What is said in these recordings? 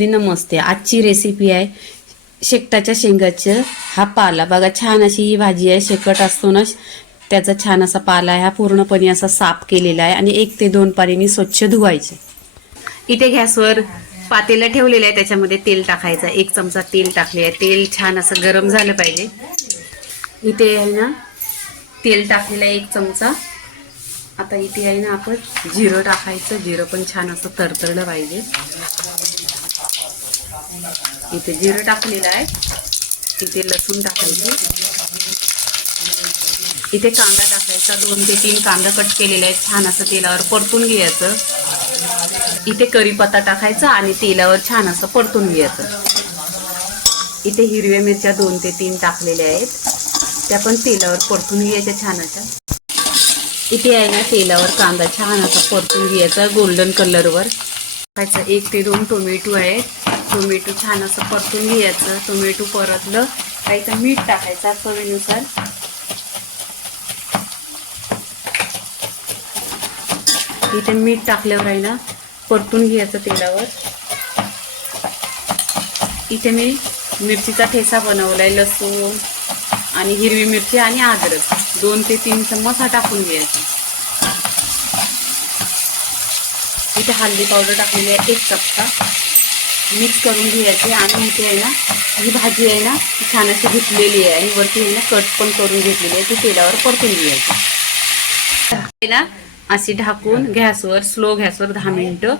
नमस्ते, आजची रेसिपी आहे शेकटाच्या शेंगाचं हा पाला. बघा छान अशी ही भाजी आहे. शेकट असतो ना त्याचा छान असा पाला आहे. हा पूर्णपणे असा साफ केलेला आहे आणि 1 ते 2 पाण्याने स्वच्छ धुवायचे. इथे गॅसवर पातेला ठेवलेलं आहे, त्याच्यामध्ये तेल टाकायचं. 1 चमचा तेल टाकले आहे. तेल छान असं गरम झालं पाहिजे. इथे आहे ना तेल टाकलेलं आहे 1 चमचा. आता इथे आहे ना आपण जिरं टाकायचं. जिरं पण छान असं तरतरलं पाहिजे. इथे जिरं टाकलेलं आहे. इथे लसूण टाकायची. इथे कांदा टाकायचा. 2 ते 3 कांदा कट केलेला आहे. छान असं तेलावर परतून घ्यायचं. इथे कढीपत्ता टाकायचा आणि तेलावर छान असं परतून घ्यायचं. इथे हिरव्या मिरच्या 2 ते 3 टाकलेल्या आहेत. त्या पण तेलावर परतून घ्यायच्या छान अशा. इथे आहे ना तेलावर कांदा छान असा परतून घ्यायचा गोल्डन कलरवर. टाकायचं 1 ते 2 टोमॅटो आहेत. टोमॅटो छान असं परतून घ्यायचं. टोमॅटो परतलं काही तर मीठ टाकायचं चवीनुसार. इथे मीठ टाकल्यावर आहे ना परतून घ्यायचं तेलावर. इथे मी मिरचीचा ठेचा बनवलाय. लसूण आणि हिरवी मिरची आणि अद्रक 2 ते 3 चम्मच हा टाकून घ्यायचा. इथे हळदी पावडर टाकलेली आहे 1 चमचा. मिक्स करून घ्यायचे आणि इथे आहे ना ही भाजी आहे ना छान अशी घेतलेली आहे आणि वरती आहे ना कट पण करून घेतलेली आहे. ती तेलावर परतून घ्यायची ना अशी ढाकून गॅसवर स्लो गॅसवर 10 मिनिटं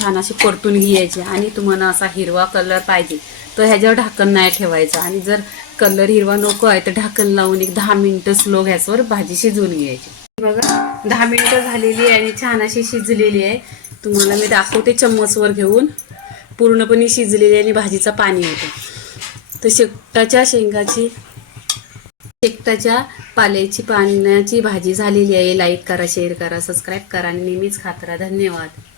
छान अशी परतून घ्यायची. आणि तुम्हाला असा हिरवा कलर पाहिजे तर ह्याच्यावर ढाकण नाही ठेवायचं. आणि जर कलर हिरवा नको आहे तर ढाकण लावून 10 मिनिटं स्लो गॅसवर भाजी शिजवून घ्यायची. बघा 10 मिनिटं झालेली आहे आणि छान अशी शिजलेली आहे. तुम्हाला मी दाखवते चम्मचवर घेऊन. पूर्णपणे शिजलेली आहे आणि भाजीचं पाणी होतं. तर शेकटाच्या पाल्याची पाण्याची भाजी झालेली आहे. लाईक करा, शेअर करा, सबस्क्राईब करा आणि नेहमीच खात राहा. धन्यवाद.